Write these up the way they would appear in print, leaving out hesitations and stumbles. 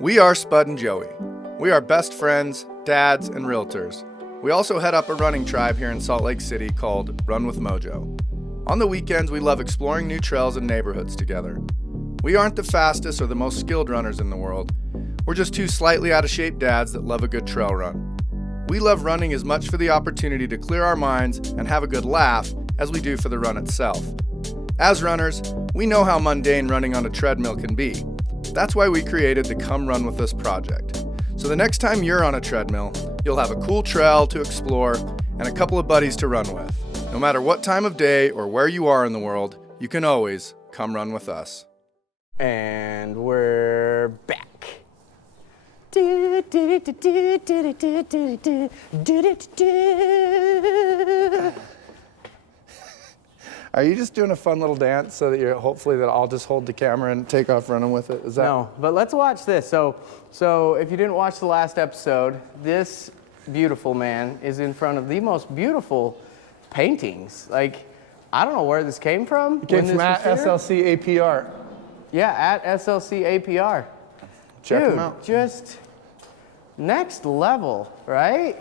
We are Spud and Joey. We are best friends, dads, and realtors. We also head up a running tribe here in Salt Lake City called Run with Mojo. On the weekends, we love exploring new trails and neighborhoods together. We aren't the fastest or the most skilled runners in the world. We're just two slightly out of shape dads that love a good trail run. We love running as much for the opportunity to clear our minds and have a good laugh as we do for the run itself. As runners, we know how mundane running on a treadmill can be. That's why we created the Come Run With Us project. So the next time you're on a treadmill, you'll have a cool trail to explore and a couple of buddies to run with. No matter what time of day or where you are in the world, you can always come run with us. And we're back. Are you just doing a fun little dance so that hopefully that I'll just hold the camera and take off running with it? Is that? No, but let's watch this. So if you didn't watch the last episode, this beautiful man is in front of the most beautiful paintings. Like, I don't know where this came from. It came from at SLC APR. Yeah, at SLC APR. Check Dude, them out. Just next level, right?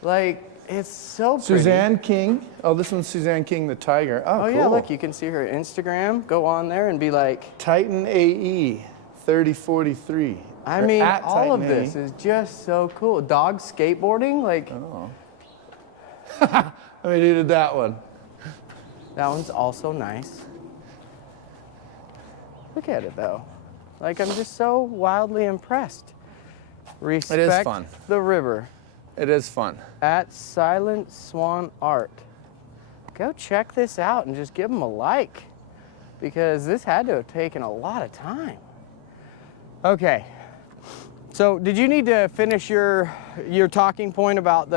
Like, it's so pretty. Suzanne King. Oh, this one's Suzanne King, the tiger. Oh, cool. Yeah, look, you can see her Instagram. Go on there and be like, Titan AE 3043. I mean, all of this is just so cool. Dog skateboarding, like. Oh. I mean, who did that one? That one's also nice. Look at it though. Like, I'm just so wildly impressed. Respect It is fun. the river. It is fun. At Silent Swan Art. Go check this out and just give them a like, because this had to have taken a lot of time. Okay. So did you need to finish your talking point about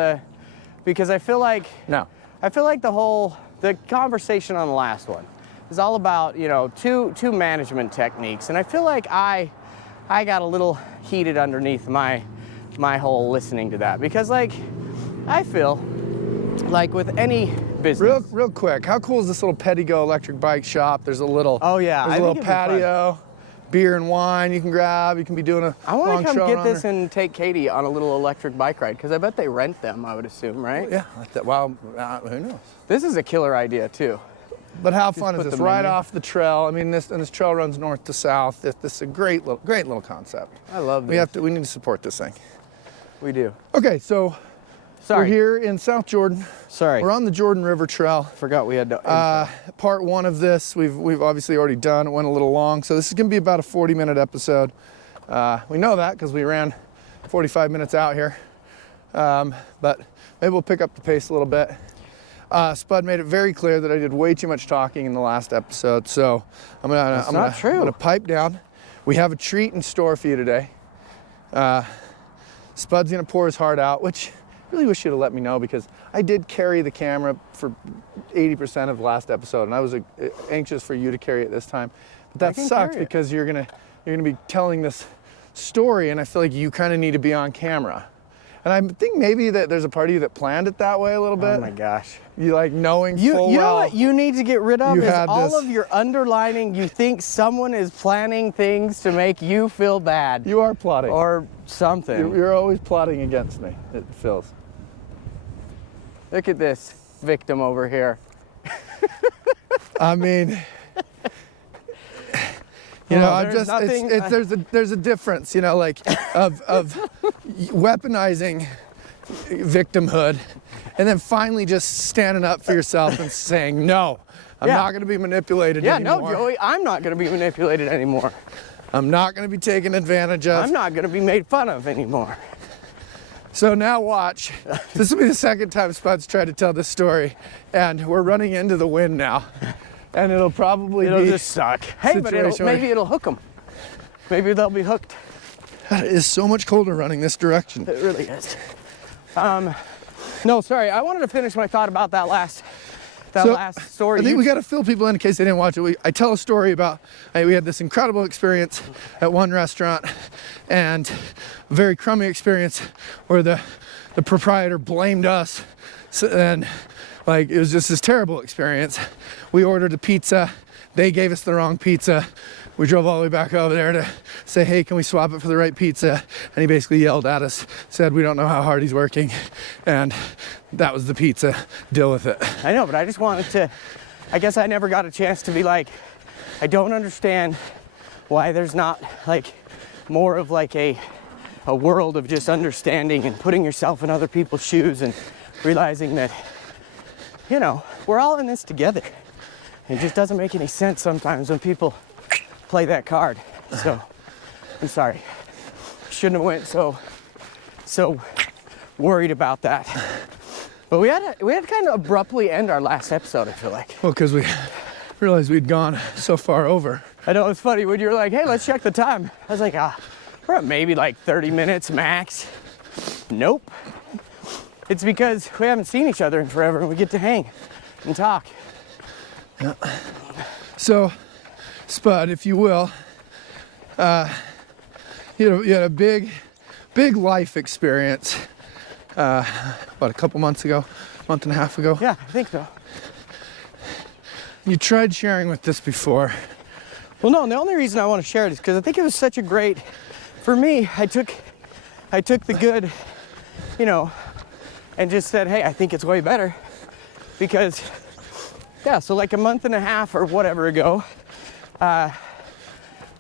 because I feel like No. I feel like the conversation on the last one is all about, two management techniques, and I feel like I got a little heated underneath my whole listening to that, because like I feel like with any business. Real quick, how cool is this little Pettigo electric bike shop? There's a little I think little it'd be patio, beer and wine you can grab. You can be doing a I want long to come trail get runner. this and take Katie on a little electric bike ride, because I bet they rent them, I would assume, right? Yeah, well, who knows? This is a killer idea too. But how fun is put this? the Right menu. off the trail. I mean, this trail runs north to south. This is a great little concept. I love this. We need to support this thing. We do. Okay, so Sorry. we're here in South Jordan. Sorry. We're on the Jordan River Trail. Forgot we had to. Part one of this we've obviously already done. It went a little long, so this is going to be about a 40-minute episode. We know that because we ran 45 minutes out here, but maybe we'll pick up the pace a little bit. Spud made it very clear that I did way too much talking in the last episode, so I'm gonna pipe down. We have a treat in store for you today. Spud's gonna pour his heart out, which I really wish you'd have let me know, because I did carry the camera for 80% of the last episode, and I was anxious for you to carry it this time. But that sucks because you're gonna be telling this story, and I feel like you kind of need to be on camera. And I think maybe that there's a part of you that planned it that way a little bit. Oh my gosh. You like knowing You full know well. what you need to get rid of You is had all this- of your underlining. You think someone is planning things to make you feel bad. You are plotting. Or something. You're always plotting against me, it feels. Look at this victim over here. I mean, you know, I'm there's just, there's a difference, like of weaponizing victimhood and then finally just standing up for yourself and saying, no, I'm not going to be manipulated anymore. No, Joey, I'm not going to be manipulated anymore. I'm not going to be taken advantage of. I'm not going to be made fun of anymore. So now watch. This will be the second time Spud's tried to tell this story, and we're running into the wind now. And it'll probably It'll just suck. Hey, but maybe it'll hook them. Maybe they'll be hooked. God, it is so much colder running this direction. It really is. No, sorry. I wanted to finish my thought about that last story. I think we got to fill people in case they didn't watch it. I tell a story about we had this incredible experience at one restaurant, and a very crummy experience where the proprietor blamed us, and like it was just this terrible experience. We ordered a pizza, they gave us the wrong pizza. we drove all the way back over there to say, hey, can we swap it for the right pizza? And he basically yelled at us, said, we don't know how hard he's working. And that was the pizza. Deal with it. I know, but I just wanted to, I guess I never got a chance to be like, I don't understand why there's not like more of like a world of just understanding and putting yourself in other people's shoes and realizing that, you know, we're all in this together. It just doesn't make any sense sometimes when people play that card. So I'm sorry. Shouldn't have went so worried about that. But we had to kind of abruptly end our last episode, I feel like. Well, because we realized we'd gone so far over. I know, it's funny when you're like, hey, let's check the time. I was like, we're at maybe like 30 minutes max. Nope. It's because we haven't seen each other in forever and we get to hang and talk. Yeah. So, Spud, if you will, you had a big life experience, a couple months ago, month and a half ago? Yeah, I think so. You tried sharing with this before. Well, no, and the only reason I want to share it is because I think it was such a great, for me, I took the good, you know, and just said, hey, I think it's way better because, yeah, so like a month and a half or whatever ago,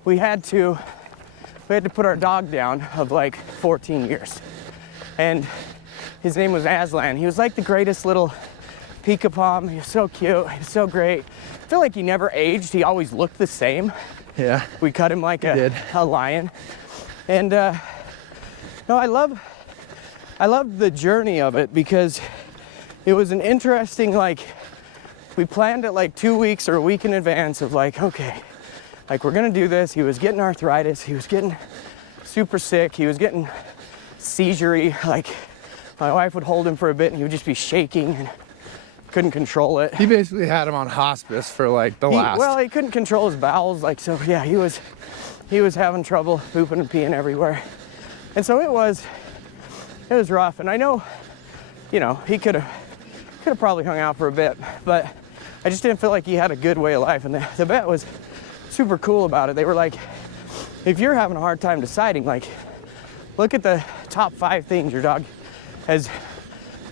we had to put our dog down of like 14 years. And his name was Aslan. He was like the greatest little peekapom. He was so cute. He was so great. I feel like he never aged. He always looked the same. Yeah. We cut him like a lion. And no, I love the journey of it because it was an interesting, like, we planned it like 2 weeks or a week in advance of like, okay, like we're gonna do this. He was getting arthritis. He was getting super sick. He was getting seizure-y. Like my wife would hold him for a bit and he would just be shaking and couldn't control it. He basically had him on hospice for like the last. Well, he couldn't control his bowels. Like, so yeah, he was having trouble pooping and peeing everywhere. And so it was rough. And I know, you know, he could have probably hung out for a bit, but I just didn't feel like he had a good way of life. And the vet was super cool about it. They were like, if you're having a hard time deciding, like, look at the top 5 things your dog has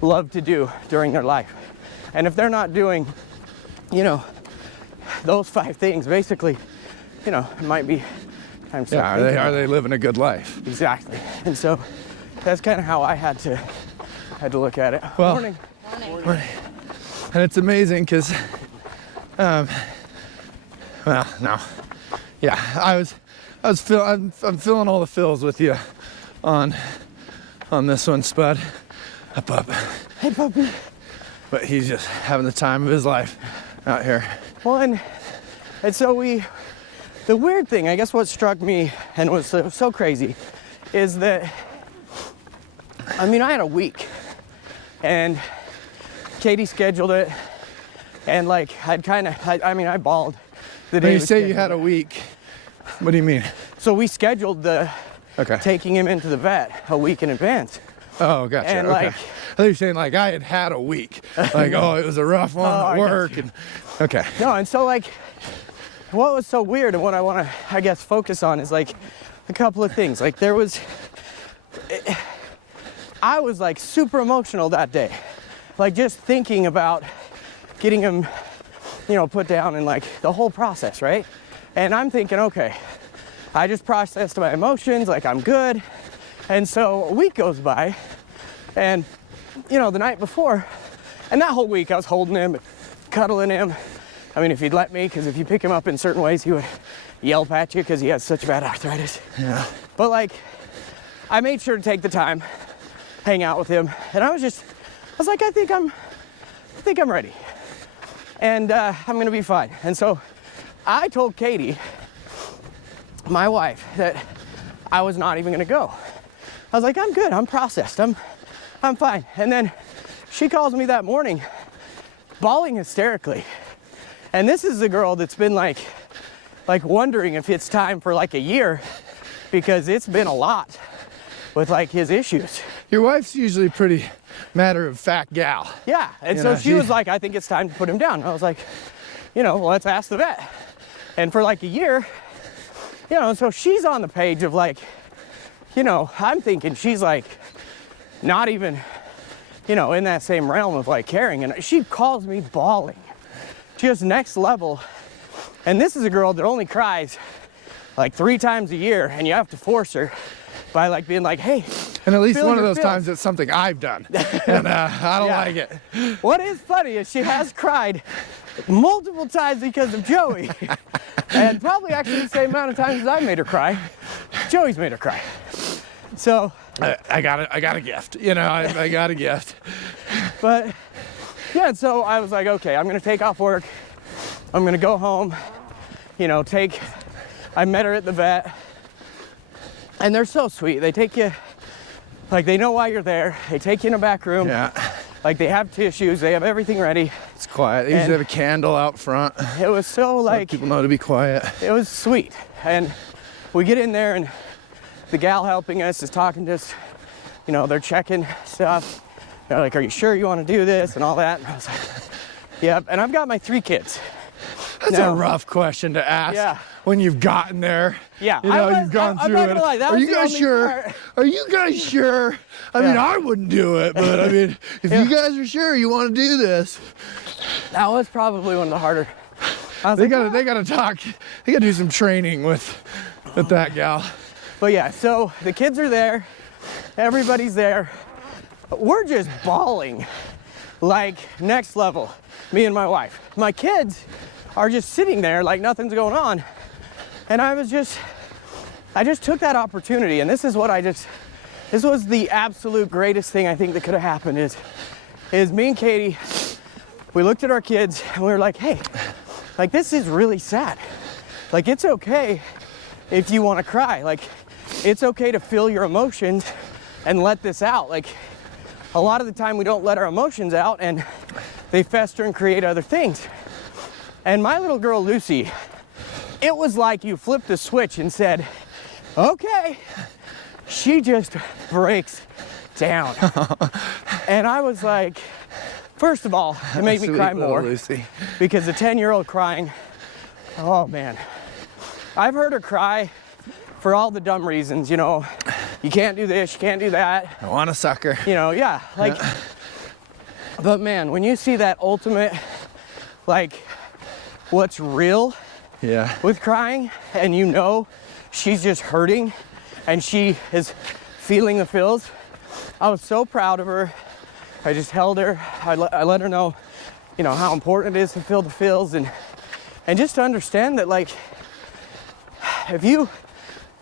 loved to do during their life. And if they're not doing, you know, those 5 things, basically, you know, it might be time to start thinking. Are they living a good life? Exactly. And so that's kind of how I had to look at it. Well, Morning. Morning. And it's amazing because, well, no, yeah, I'm feeling all the feels with you on this one, Spud. Up. Hey, puppy. But he's just having the time of his life out here. Well, and so the weird thing, I guess what struck me and was so crazy is that, I mean, I had a week and Katie scheduled it and like I bawled the day. When you say you had a week, what do you mean? So we scheduled taking him into the vet a week in advance. Oh, gotcha. And okay. like, I thought you were saying like I had a week. Like, oh, it was a rough one at work. And okay. No, and so like, what was so weird and what I want to, I guess, focus on is like a couple of things. Like I was like super emotional that day. Like just thinking about getting him, you know, put down and like the whole process, right? And I'm thinking, okay, I just processed my emotions, like I'm good. And so a week goes by and, you know, the night before, and that whole week I was holding him, cuddling him. I mean, if he'd let me, because if you pick him up in certain ways, he would yelp at you because he has such bad arthritis. Yeah. But like, I made sure to take the time, hang out with him. And I was like, I think I'm ready. And I'm gonna be fine. And so I told Katie, my wife, that I was not even gonna go. I was like, I'm good, I'm processed, I'm fine. And then she calls me that morning, bawling hysterically. And this is the girl that's been like wondering if it's time for like a year because it's been a lot with like his issues. Your wife's usually pretty matter-of-fact gal. Yeah, and so she was like, I think it's time to put him down. I was like, you know, well, let's ask the vet. And for like a year, You know, so she's on the page of like, you know, I'm thinking she's like not even, you know, in that same realm of like caring. And she calls me bawling, just next level. And this is a girl that only cries like 3 times a year, and you have to force her by like being like, hey. And at least one of those times it's something I've done, and I don't like it. What is funny is she has cried multiple times because of Joey, and probably actually the same amount of times as I made her cry, Joey's made her cry. So I got a gift, you know. I got a gift. But yeah, so I was like, okay, I'm gonna take off work. I'm gonna go home. You know, I met her at the vet, and they're so sweet. They take you. Like, they know why you're there. They take you in a back room. Yeah. Like, they have tissues. They have everything ready. It's quiet. They usually have a candle out front. It was so like... people know to be quiet. It was sweet. And we get in there, and the gal helping us is talking to us. You know, they're checking stuff. They're like, are you sure you want to do this? And all that. And I was like, yep. And I've got my 3 kids. That's a rough question to ask when you've gotten there. Yeah, you know, you've gone through it. Are you guys sure? Are you guys sure? I mean, I wouldn't do it, but I mean, if you guys are sure you want to do this. That was probably one of the harder. They gotta talk. They gotta do some training with that gal. But yeah, so the kids are there. Everybody's there. We're just bawling, like next level. Me and my wife. My kids are just sitting there like nothing's going on. And I just took that opportunity, and this was the absolute greatest thing I think that could have happened is me and Katie, we looked at our kids and we were like, hey, like this is really sad. Like it's okay if you want to cry. Like it's okay to feel your emotions and let this out. Like a lot of the time we don't let our emotions out and they fester and create other things. And my little girl, Lucy, it was like you flipped the switch and said, okay, she just breaks down. And I was like, first of all, it made me cry more. Lucy. Because a 10-year-old crying, oh man. I've heard her cry for all the dumb reasons, you know, you can't do this, you can't do that. I want a sucker. You know, yeah, like, but man, when you see that ultimate, like, what's real with crying, and you know she's just hurting and she is feeling the feels, I was so proud of her. I just held her. I let her know, you know, how important it is to feel the feels and just to understand that, like, if you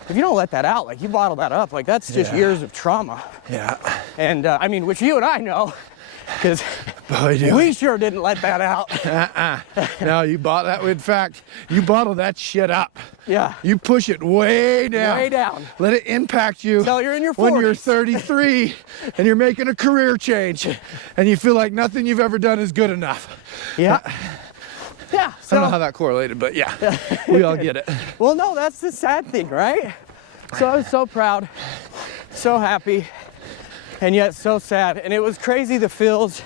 don't let that out, like you bottle that up, like that's just years of trauma. Yeah. And I mean, which you and I know, because we sure didn't let that out. No, you bought that. In fact, you bottle that shit up. Yeah. You push it way down. Way down. Let it impact you until you're in your 40s. When you're 33 and you're making a career change and you feel like nothing you've ever done is good enough. Yeah. Yeah. So, I don't know how that correlated, but yeah, we all get it. Well, no, that's the sad thing, right? So I was so proud, so happy, and yet so sad. And it was crazy, the feels.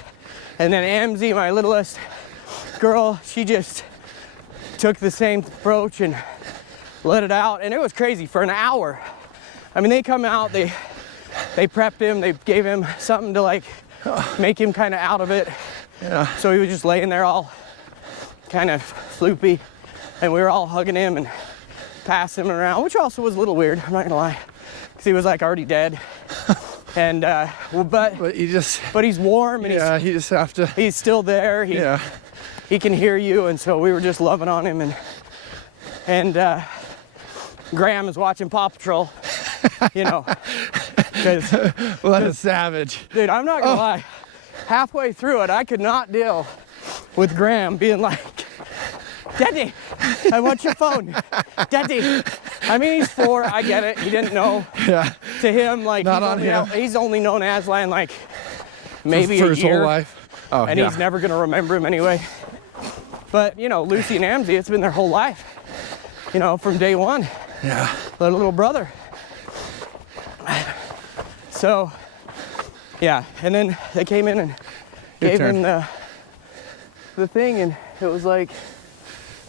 And then Amzie, my littlest girl, she just took the same approach and let it out. And it was crazy for an hour. I mean, they come out, they prepped him, they gave him something to like make him kind of out of it. Yeah. So he was just laying there all kind of floopy, and we were all hugging him and passing him around, which also was a little weird, I'm not gonna lie, because he was like already dead. And but he's warm, and you just have to. He's still there. He can hear you, and so we were just loving on him, and Graham is watching Paw Patrol, you know, because what a savage, dude. I'm not gonna lie. Halfway through it, I could not deal with Graham being like, Daddy, I want your phone. Daddy. I mean, he's 4, I get it. He didn't know. Yeah. To him, like, he's only known Aslan like maybe for a his year. whole life. Oh, and he's never gonna remember him anyway. But, you know, Lucy and Amzie, it's been their whole life. You know, from day one. Yeah. Their little brother. So, yeah. And then they came in and gave him the thing, and it was like,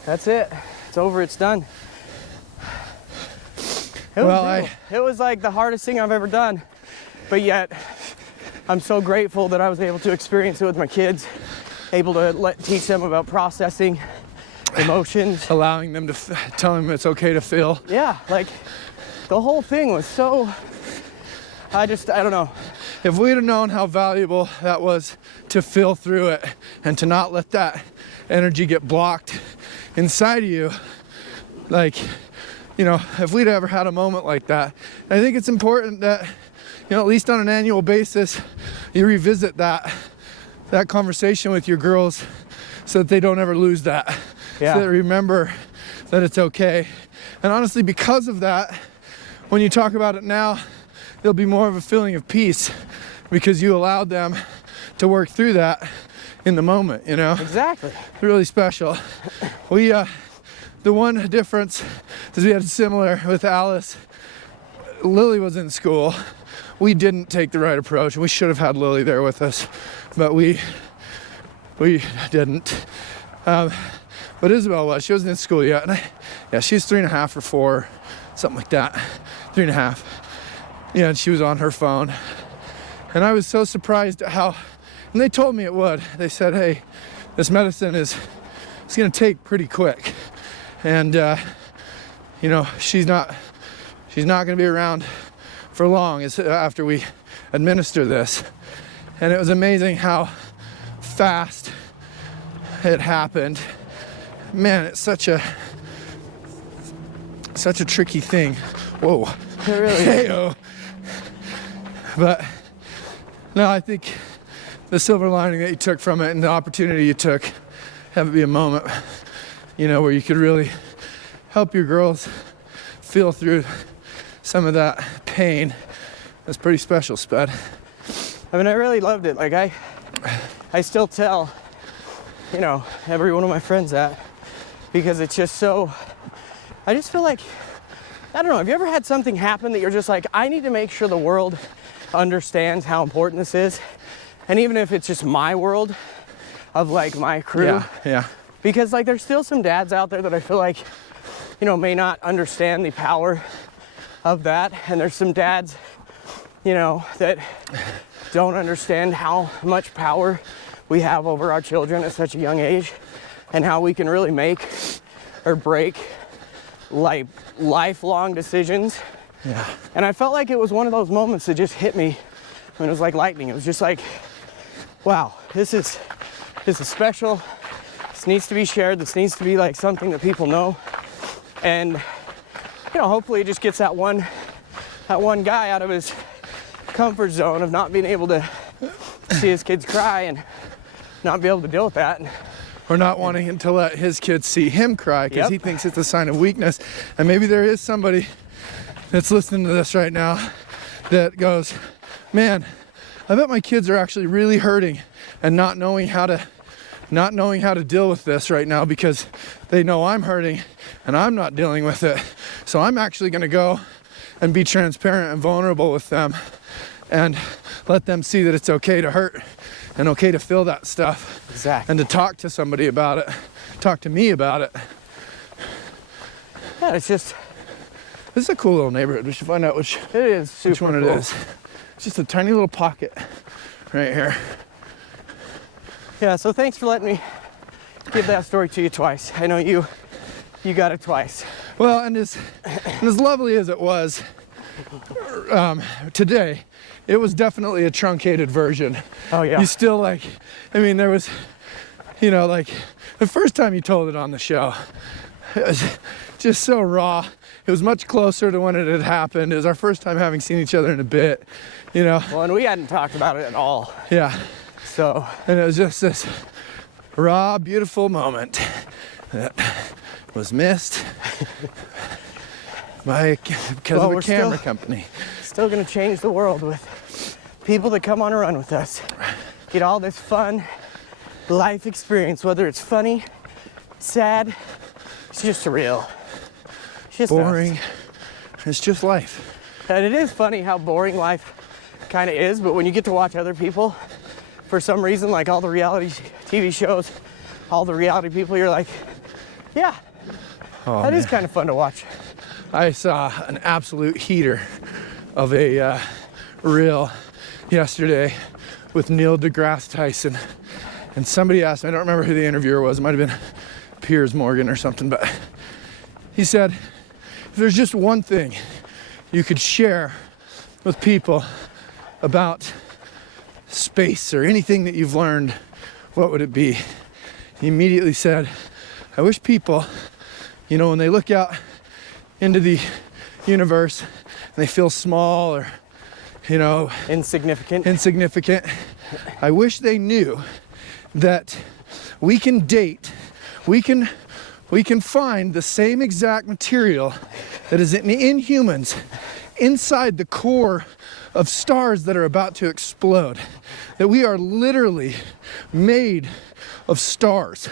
that's it. It's over. It's done. It was it was like the hardest thing I've ever done, but yet I'm so grateful that I was able to experience it with my kids, able to teach them about processing emotions. Allowing them to tell them it's okay to feel. Yeah, like the whole thing was so, I don't know. If we'd have known how valuable that was to feel through it and to not let that energy get blocked inside of you, like, you know, if we'd ever had a moment like that, I think it's important that, you know, at least on an annual basis, you revisit that conversation with your girls so that they don't ever lose that. Yeah. So they remember that it's okay. And honestly, because of that, when you talk about it now, there'll be more of a feeling of peace because you allowed them to work through that in the moment, you know? Exactly. Really special. The one difference is we had similar with Alice. Lily was in school. We didn't take the right approach, and we should have had Lily there with us, but we didn't. But Isabel was. She wasn't in school yet. And she's 3.5 or 4, something like that. 3.5. Yeah, and she was on her phone. And I was so surprised at how, and they told me it would. They said, hey, this medicine it's gonna take pretty quick. And you know, she's not gonna be around for long after we administer this. And it was amazing how fast it happened. Man, it's such a tricky thing. Whoa. It really is. Hey-o. But no, I think the silver lining that you took from it and the opportunity you took, have it be a moment, you know, where you could really help your girls feel through some of that pain. That's pretty special, Spud. I mean, I really loved it. Like I still tell, you know, every one of my friends that, because it's just so, I just feel like, I don't know, have you ever had something happen that you're just like, I need to make sure the world understands how important this is? And even if it's just my world of like my crew. Yeah. Because like there's still some dads out there that I feel like, you know, may not understand the power of that. And there's some dads, you know, that don't understand how much power we have over our children at such a young age and how we can really make or break like lifelong decisions. Yeah. And I felt like it was one of those moments that just hit me when it was like lightning. It was just like, wow, this is special. This needs to be shared. This needs to be like something that people know. And, you know, hopefully it just gets that one guy out of his comfort zone of not being able to see his kids cry and not be able to deal with that. Or not wanting to let his kids see him cry because he thinks it's a sign of weakness. And maybe there is somebody that's listening to this right now that goes, man, I bet my kids are actually really hurting and not knowing how to deal with this right now because they know I'm hurting and I'm not dealing with it. So I'm actually going to go and be transparent and vulnerable with them and let them see that it's okay to hurt and okay to feel that stuff. Exactly. And to talk to somebody about it, talk to me about it. Yeah, it's just, this is a cool little neighborhood. We should find out which one it is. It's just a tiny little pocket right here. Yeah, so thanks for letting me give that story to you twice. I know you got it twice. Well, and as lovely as it was today, it was definitely a truncated version. Oh yeah. You still like, I mean, there was, you know, like the first time you told it on the show, it was just so raw. It was much closer to when it had happened. It was our first time having seen each other in a bit, you know. Well, and we hadn't talked about it at all. Yeah. So. And it was just this raw, beautiful moment that was missed because of a camera company. Still gonna change the world with people that come on a run with us. Get all this fun life experience, whether it's funny, sad, it's just surreal. It's just boring. Us. It's just life. And it is funny how boring life kind of is, but when you get to watch other people, for some reason, like all the reality TV shows, all the reality people, you're like, yeah, that is kind of fun to watch. I saw an absolute heater of a reel yesterday with Neil deGrasse Tyson. And somebody asked me, I don't remember who the interviewer was, it might have been Piers Morgan or something, but he said, if there's just one thing you could share with people about space or anything that you've learned, what would it be? He immediately said, I wish people, you know, when they look out into the universe and they feel small or, you know, insignificant, I wish they knew that we can date, we can find the same exact material that is in humans inside the core of stars that are about to explode. That we are literally made of stars,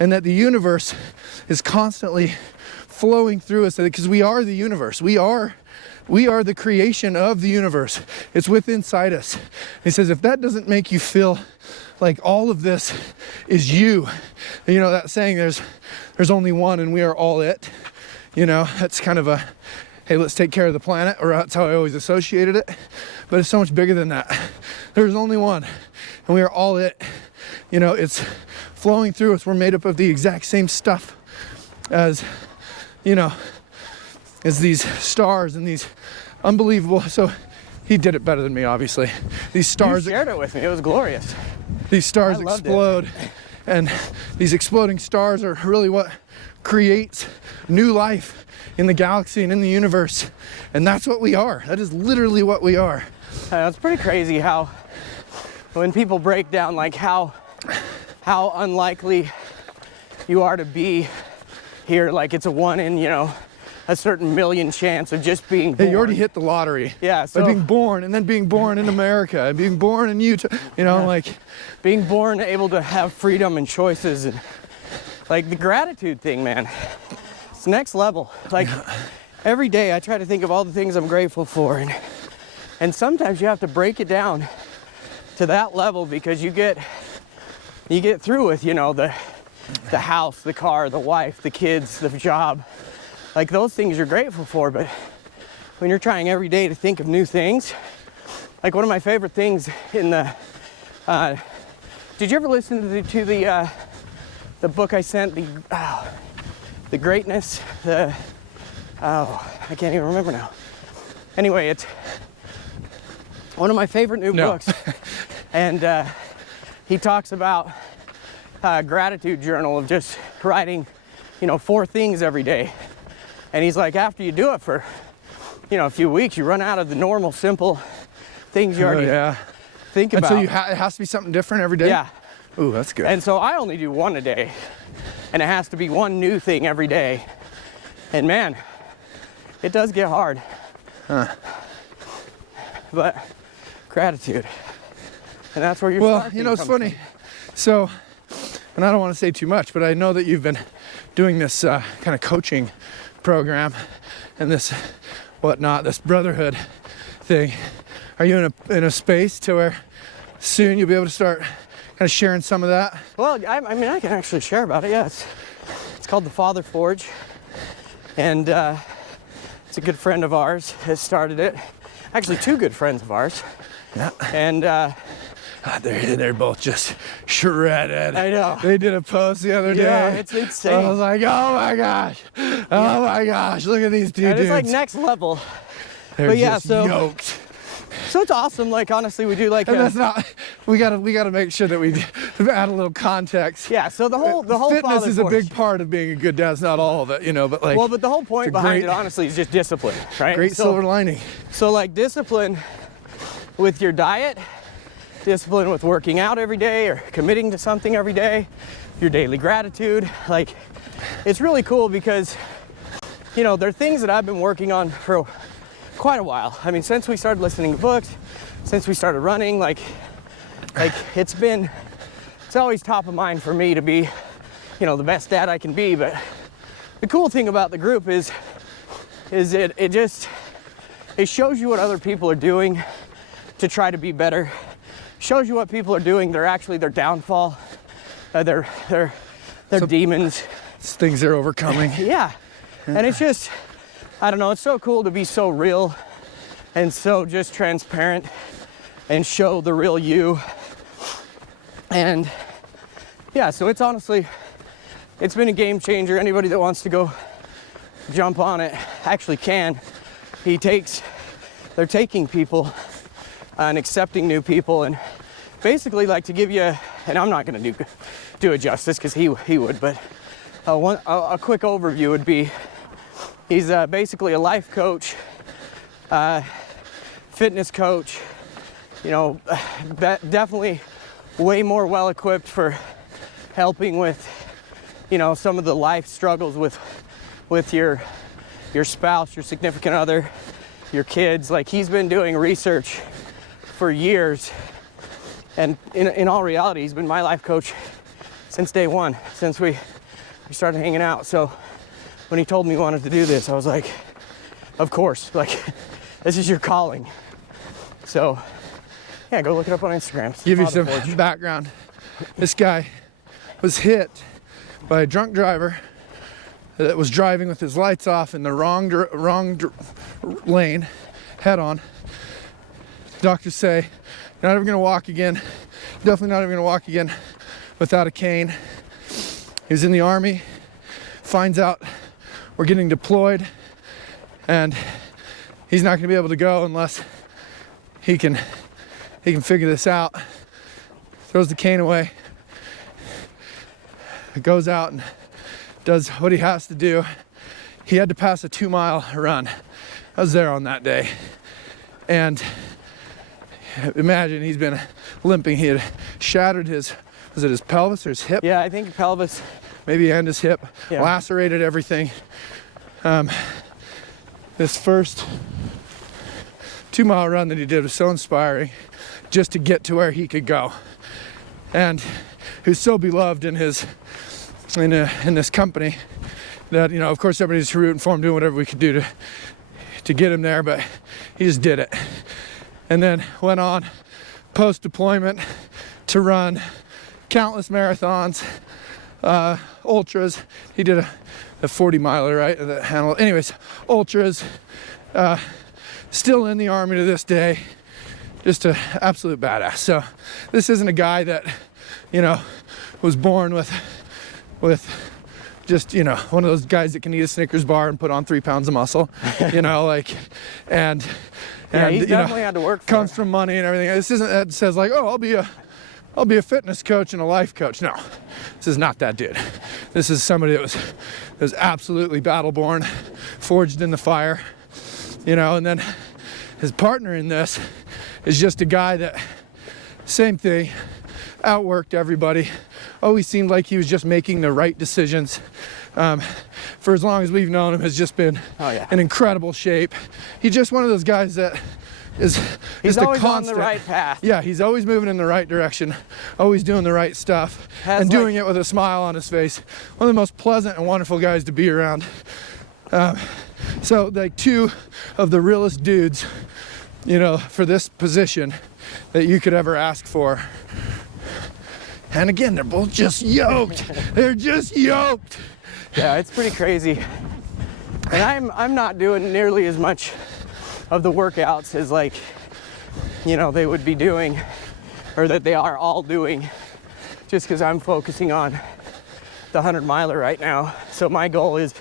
and that the universe is constantly flowing through us, because we are the universe. We are the creation of the universe. It's within inside us. He says, if that doesn't make you feel like all of this is you, you know, that saying, there's only one and we are all it, you know, that's kind of a, hey, let's take care of the planet, or that's how I always associated it. But it's so much bigger than that. There's only one and we are all it. You know, it's flowing through us. We're made up of the exact same stuff as, you know, as these stars and these unbelievable, so he did it better than me, obviously. These stars. You shared it with me, it was glorious. These stars explode, and these exploding stars are really what creates new life in the galaxy and in the universe. And that's what we are. That is literally what we are. It's pretty crazy how, when people break down like how unlikely you are to be here, like it's a 1 in, you know, a certain million chance of just being born. Hey, you already hit the lottery. Yeah, so by being born, and then being born in America, and being born in Utah, you know, like being born able to have freedom and choices, and like the gratitude thing, man, it's next level. Like every day I try to think of all the things I'm grateful for, and sometimes you have to break it down to that level, because you get through with, you know, the house, the car, the wife, the kids, the job. Like those things you're grateful for, but when you're trying every day to think of new things, like one of my favorite things in the, did you ever listen to the book I sent, the greatness, I can't even remember now. Anyway, it's one of my favorite new books, and he talks about gratitude journal of just writing, you know, 4 things every day. And he's like, after you do it for, you know, a few weeks, you run out of the normal, simple things you already think about. And so it has to be something different every day? Yeah. Ooh, that's good. And so I only do 1 a day. And it has to be 1 new thing every day. And man, it does get hard. Huh. But gratitude. And that's where you're Well, you know, it's funny. So, and I don't want to say too much, but I know that you've been doing this kind of coaching program and this whatnot, this brotherhood thing. Are you in a space to where soon you'll be able to start kind of sharing some of that? Well, I mean, I can actually share about it. Yeah, it's called the Father Forge, and it's a good friend of ours has started it. Actually, 2 good friends of ours. Yeah. And they're both just shredded. I know. They did a post the other day. Yeah, it's insane. I was like, oh my gosh. Oh my gosh. Look at these 2 dudes. It's like next level. They're just yoked. So it's awesome. Like honestly, we do like. And that's not. We gotta make sure that we add a little context. Yeah. So the whole fitness is a big part of being a good dad. It's not all of it, you know. But like. Well, but the whole point behind it, honestly, is just discipline, right? Great silver lining. So like discipline with your diet, discipline with working out every day or committing to something every day, your daily gratitude. Like, it's really cool because, you know, there are things that I've been working on for quite a while. I mean, since we started listening to books, since we started running, like it's always top of mind for me to be, you know, the best dad I can be. But the cool thing about the group is it shows you what other people are doing to try to be better. Shows you what people are doing. They're actually their downfall. They're demons. It's things they're overcoming. Yeah. And it's just I don't know, it's so cool to be so real and so just transparent and show the real you. And yeah, so it's honestly, it's been a game changer. Anybody that wants to go jump on it actually can. They're taking people and accepting new people, and basically like to give you, and I'm not gonna do it justice because he would, but a quick overview would be, he's basically a life coach, fitness coach, you know, definitely way more well equipped for helping with, you know, some of the life struggles with your spouse, your significant other, your kids. Like, he's been doing research for years, and in all reality, he's been my life coach since day one, since we started hanging out. So when he told me he wanted to do this, I was like, of course, like, this is your calling. So yeah, go look it up on Instagram. Give you some background. This guy was hit by a drunk driver that was driving with his lights off in the wrong lane, head on. Doctors say you're not ever gonna walk again. Definitely not ever gonna walk again without a cane. He was in the Army, finds out we're getting deployed, and he's not gonna be able to go unless he can figure this out. Throws the cane away, goes out and does what he has to do. He had to pass a 2-mile run. I was there on that day. And imagine, he's been limping. He had shattered his pelvis or his hip? Yeah, I think pelvis. Maybe, and his hip. Yeah. Lacerated everything. This first 2-mile run that he did was so inspiring, just to get to where he could go. And he was so beloved in this company that, you know, of course everybody's rooting for him, doing whatever we could do to get him there, but he just did it. And then went on post-deployment to run countless marathons, ultras. He did a 40-miler, right? Anyways, ultras. Still in the Army to this day. Just an absolute badass. So this isn't a guy that, you know, was born with just, you know, one of those guys that can eat a Snickers bar and put on 3 pounds of muscle, you know, like, and he's definitely had to work for comes from money and everything. This isn't that says like, oh, I'll be a fitness coach and a life coach. No, this is not that dude. This is somebody that was absolutely battle-born, forged in the fire, you know. And then his partner in this is just a guy that, same thing, outworked everybody. Always seemed like he was just making the right decisions. For as long as we've known him, has just been in incredible shape. He's just one of those guys that he's always on the right path. Yeah, he's always moving in the right direction, always doing the right stuff, and doing it with a smile on his face. One of the most pleasant and wonderful guys to be around. So like, 2 of the realest dudes, you know, for this position that you could ever ask for. And again, they're both just yoked. They're just yoked. Yeah, it's pretty crazy. And I'm not doing nearly as much of the workouts as, like, you know, they would be doing, or that they are all doing, just because I'm focusing on the 100-miler right now. So my goal is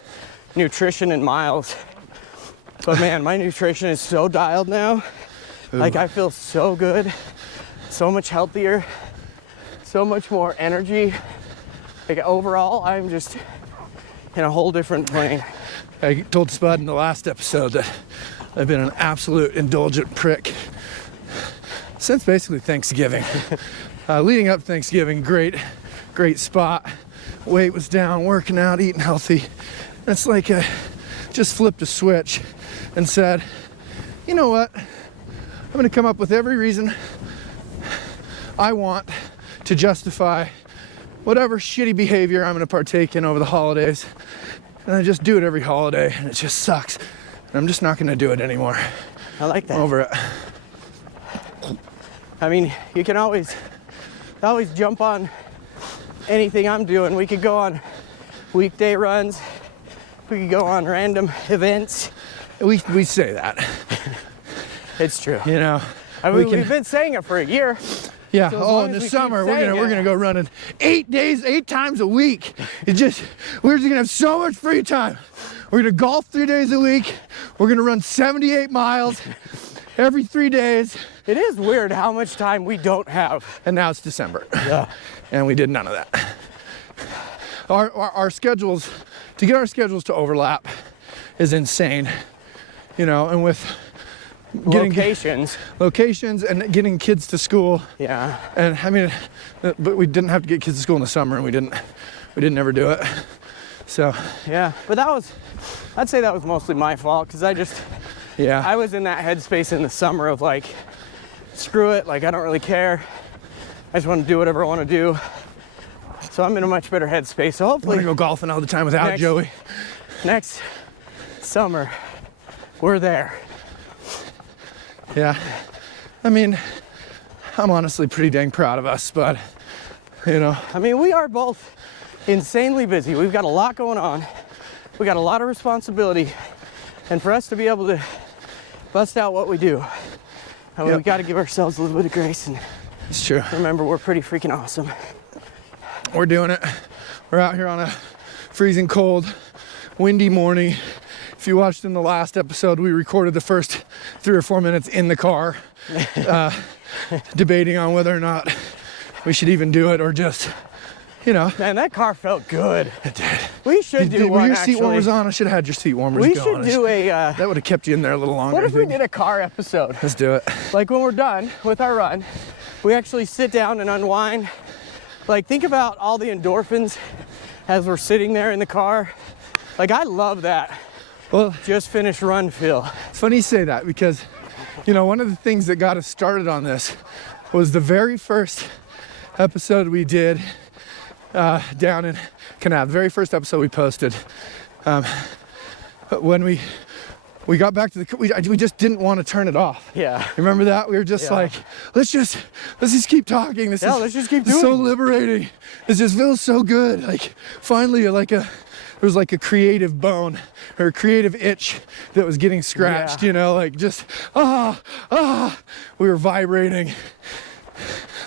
nutrition and miles. But man, my nutrition is so dialed now. Ooh. Like, I feel so good, so much healthier, so much more energy. Like, overall, I'm just in a whole different plane. I told Spud in the last episode that I've been an absolute indulgent prick since basically Thanksgiving. Leading up to Thanksgiving, great spot. Weight was down, working out, eating healthy. It's like just flipped a switch and said, you know what? I'm gonna come up with every reason I want to justify whatever shitty behavior I'm gonna partake in over the holidays. And I just do it every holiday, and it just sucks. And I'm just not gonna do it anymore. I like that. I'm over it. I mean, you can always jump on anything I'm doing. We could go on weekday runs. We could go on random events. we say that, It's true. you know. I mean, we've been saying it for a year. Yeah. So as Oh, long in as the we summer keep we're saying gonna go running 8 days, 8 times a week. We're just gonna have so much free time. We're gonna golf 3 days a week. We're gonna run 78 miles every 3 days. It is weird how much time we don't have. And now it's December. Yeah. And we did none of that. Our schedules, to get our schedules to overlap is insane, you know, and with getting locations and getting kids to school. Yeah. And I mean, but we didn't have to get kids to school in the summer, and we didn't ever do it. So Yeah, but I'd say that was mostly my fault, because yeah, I was in that headspace in the summer of like, screw it, like I don't really care. I just want to do whatever I want to do. So I'm in a much better headspace. So I hopefully want to go golfing all the time without Joey. next summer, we're there. Yeah, I mean, I'm honestly pretty dang proud of us, but you know. I mean, we are both insanely busy. We've got a lot going on. We got a lot of responsibility. And for us to be able to bust out what we do, I mean, Yep. we got to give ourselves a little bit of grace and It's true. remember we're pretty freaking awesome. We're doing it. We're out here on a freezing cold, windy morning. If you watched in the last episode, we recorded the first 3 or 4 minutes in the car, debating on whether or not we should even do it or just, you know. Man, that car felt good. It did. We should do Were one, your seat actually. warmers on? I should have had your seat warmers We going. should do a, That would have kept you in there a little longer. what if I we think. did a car episode? Let's do it. Like when we're done with our run, we actually sit down and unwind. Like think about all the endorphins as we're sitting there in the car. Like I love that. Well, Just finished run feel. it's funny you say that because, you know, one of the things that got us started on this was the very first episode we did down in Kanab. The very first episode we posted. When we got back to the, we just didn't want to turn it off. Yeah. Remember that? We were just Yeah. like, let's just keep talking. This Yeah, is let's just keep this is doing so it. liberating. It just feels so good. Like finally, there was like a creative bone or a creative itch that was getting scratched. Yeah. You know, like just we were vibrating.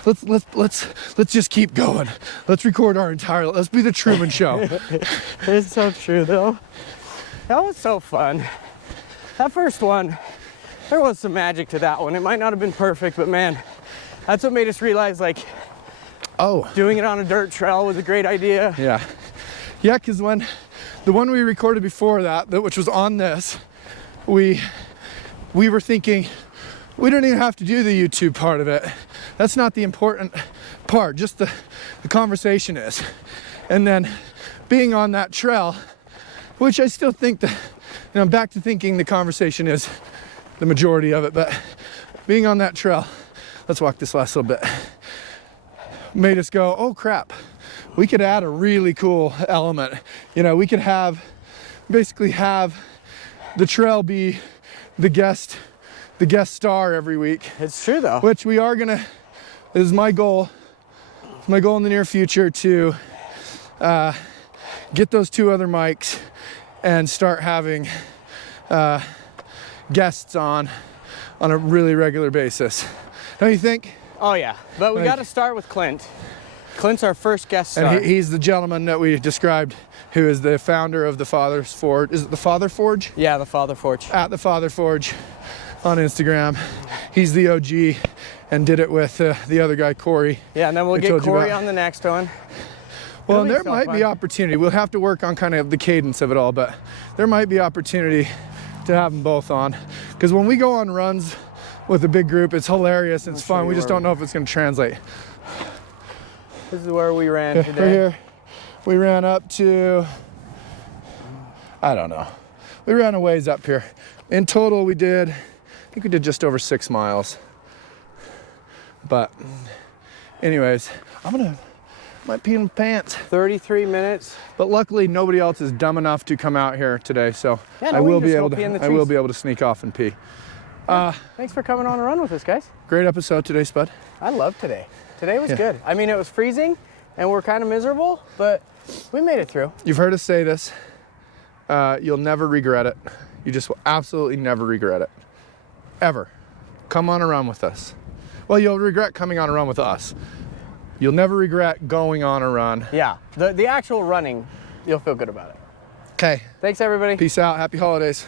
Let's just keep going. Let's record our entire. Let's be the Truman Show. It's so true though. That was so fun. That first one, there was some magic to that one. It might not have been perfect, but man, that's what made us realize like Oh. doing it on a dirt trail was a great idea. Yeah. Yeah, because when the one we recorded before that, which was on this, we were thinking, we don't even have to do the YouTube part of it. That's not the important part, just the conversation is. And then being on that trail, which I still think that, you know, I'm back to thinking the conversation is the majority of it, but being on that trail, let's walk this last little bit, made us go, oh crap, we could add a really cool element. You know, we could basically have the trail be the guest star every week, It's true though. which we are gonna, is my goal. It's my goal in the near future to get those 2 other mics and start having guests on a really regular basis. Don't you think? Oh yeah, but we got to start with Clint. Clint's our first guest star. And he's the gentleman that we described who is the founder of the Father's Forge. Is it the Father Forge? Yeah, the Father Forge. At the Father Forge on Instagram. He's the OG and did it with the other guy, Corey. Yeah, and then we'll I get told you Corey about. on the next one. Well, It'll be there so might be fun. opportunity. We'll have to work on kind of the cadence of it all, but there might be opportunity to have them both on. Because when we go on runs with a big group, it's hilarious, it's show fun. you We just where don't know if it's going to translate. This is where we ran Right today. here, we ran up to, I don't know. We ran a ways up here. In total, I think we did just over 6 miles. But anyways, might pee in my pants. 33 minutes. But luckily, nobody else is dumb enough to come out here today, so Yeah, no, I we will can be just able go pee in the to. I will trees. be able to sneak off and pee. Thanks for coming on a run with us, guys. Great episode today, Spud. I love today. Today was Yeah. good. I mean, it was freezing and we're kind of miserable, but we made it through. You've heard us say this. You'll never regret it. You just will absolutely never regret it. Ever. Come on a run with us. Well, you'll regret coming on a run with us. You'll never regret going on a run. Yeah, the actual running, you'll feel good about it. Okay. Thanks, everybody. Peace out. Happy holidays.